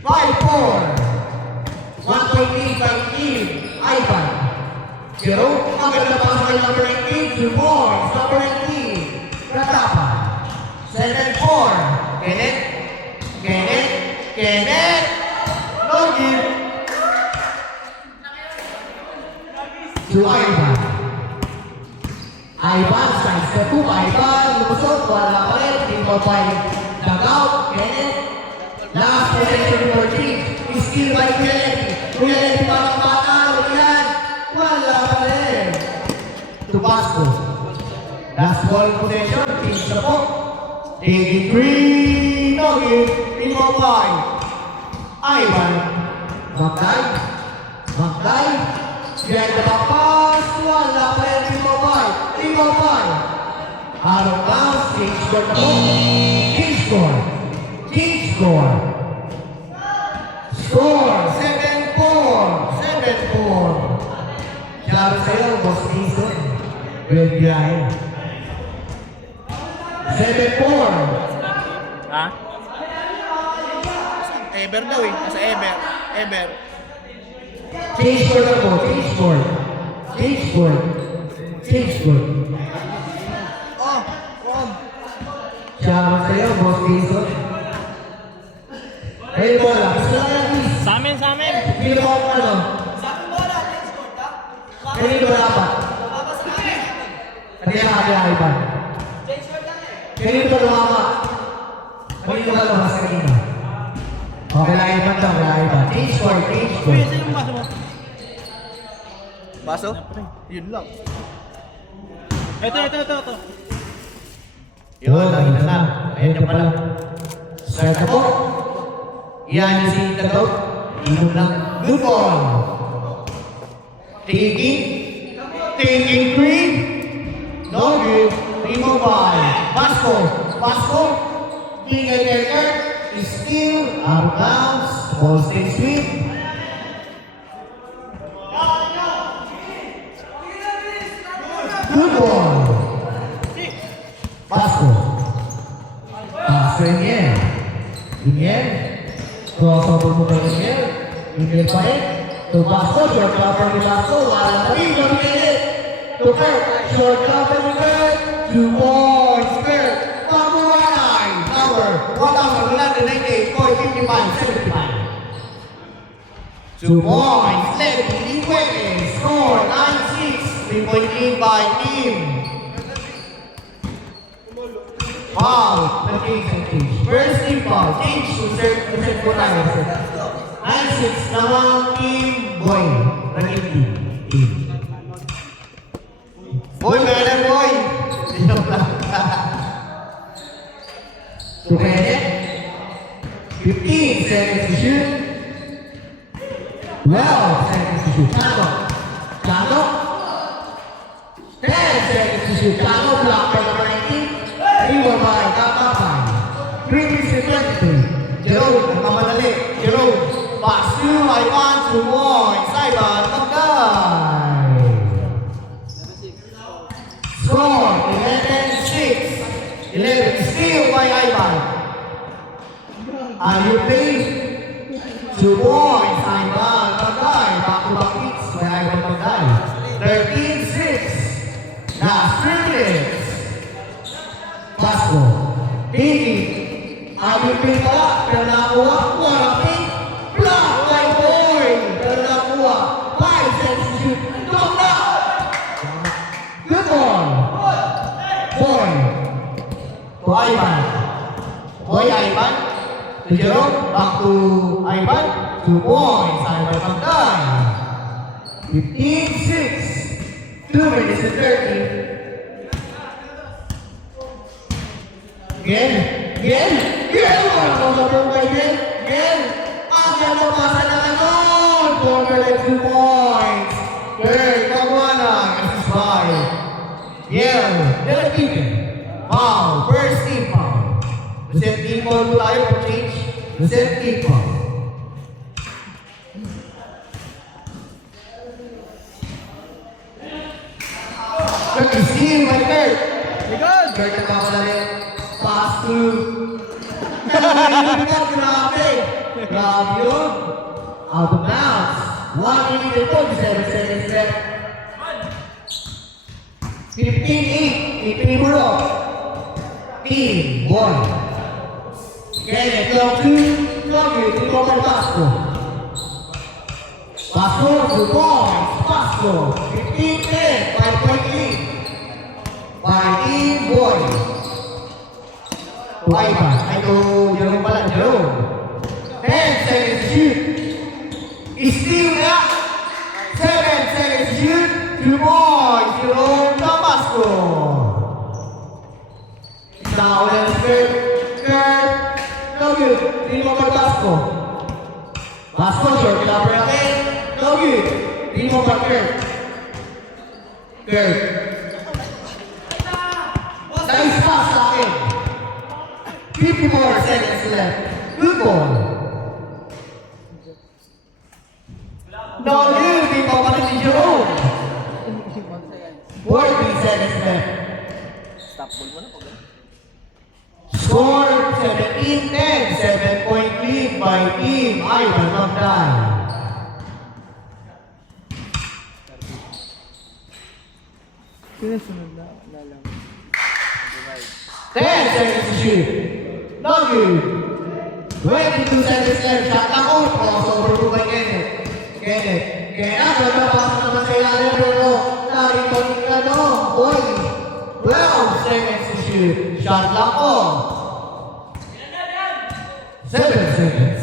5-4. 1 point lead by Team Ivan. Jerome, maganda pa sa number 19, 2 points. Number 19, Ratapa. 7-4. Kenneth. No give. To Ivan. Ivan strikes the 2. Ivan, lumusot, wala pa rin. Team of 5, dugout. Kenneth. Last possession for Team is still by Kenneth. Kenneth, parang bata. Wala pa rin. To Basco. Last ball possession. Team support. Taking 3. No give. Team of 5. Ivan. Magday. Behind the back pass. Wala pa rin. Team of 5. Team of 5. Out of bounds. Team score na po. Team score. Score. 7-4. Sabi sa'yo, Boss Jason. Red biyahe. 7-4. Ha? Ever daw eh. Nasa Ever. Change score na po. Change score. Oh, Rom. Sabi sa'yo, Boss Jason. Hey, bola. Gusto lang yan, please. Sa amin. Hindi mo ako ano. Kanino ba dapat? Kanina kaya Ivan. Kanino ba lumama? Kanino ba lumama sa kanina? Okay lang Ivan daw, kaya Ivan. Change score. Uy, saan yung baso mo? Baso? Yun lang. Ito. Yun, nakita na. Ayun niya pala. Start na po. Iyan yung si Tagaw. Inom lang. Good ball. Taking 3. No good. Team of 5. Basco. Being a character is still out of bounds. Ball stays with. Good ball. Basco. Iniel. Crossover mo kay Iniel pa rin. To Basco, short cover ni Basco. Wala na rin. To Kurt, short cover ni Kurt. 2 points. Kurt, Pamuanay. Number 1,198.55. 2 points. Levy Liquez. Score 9-6. 3-point lead by Team. Foul. First team foul. Change to set po tayo. 9-6 naman Team Boy. Naging team. Boy, meron boy. To Kenneth. 15 seconds to shoot. 12 seconds to shoot. Chano. 10 seconds to shoot. Chano block by number 19. Iwan by Kakapay. 3-23. Jerome, nagmamadali. Jerome. Pass to Ivan. 2 points. Ivan, Magday. Score 11-6. 11 steal by Ivan. Are you please? 2 points. Ivan, Magday. Back-to-back hits by Ivan Magday. 13-6. Last 3 minutes. Basco. Tiki. Are you please pala? Pero nakakuha. Wala pink. Block by Boy. Pero nakakuha. 5 seconds to shoot. Block na. Good ball. Boy. To Ivan. Ivan. To Jerome. Back to Ivan. 2 points. Ivan Magday. 15-6. 2 minutes and 30. Again. Wala ko sa buong kayo. Ang ganda pasa na naman. Corner at 2 points. Third, Kawana. This is 5. Delapitan. Foul. First team foul. Reset team foul po tayo for change. Reset team foul. Kurt is steal by Kurt. Kurt nagkakalari. Pass to. Grabe. Grab yun. Out of bounds. 1 minute and 47 seconds left. 15-8. Ipinimuro. Team 1. Kenneth, long two. Long you. Ito mo Pasco. Pasco, 2 points. Pasco. 15-10. 5-point lead. By Team Boy. Tuway pa. Ay, ito, Jerome pala, Jerome. 10 seconds shoot. Steal na. 7 seconds shoot. 2 points. Jerome Tabasco. Now, let's Kurt. Kurt. No good. Hindi mo pa Pasco. Pasco, short cover again. No good. Hindi mo pa Kurt. Kurt. Nice pass sa akin. 54 seconds left. Good ball. No, you. Di pa pa rin si Jerome. 40 seconds left. Stop ball mo na pag Score 17-10. 7-point lead by Team Ivan Magday. Sinusunod na lang. 10 seconds to shoot. No good. 22 seconds left. Shot lang out. Crossover to by Kenneth. Kenneth. Kenneth. Nagpapasok naman sa ilalim. Pero narito ka no. Boy. 12 seconds to shoot. Shot lang out. 7 seconds.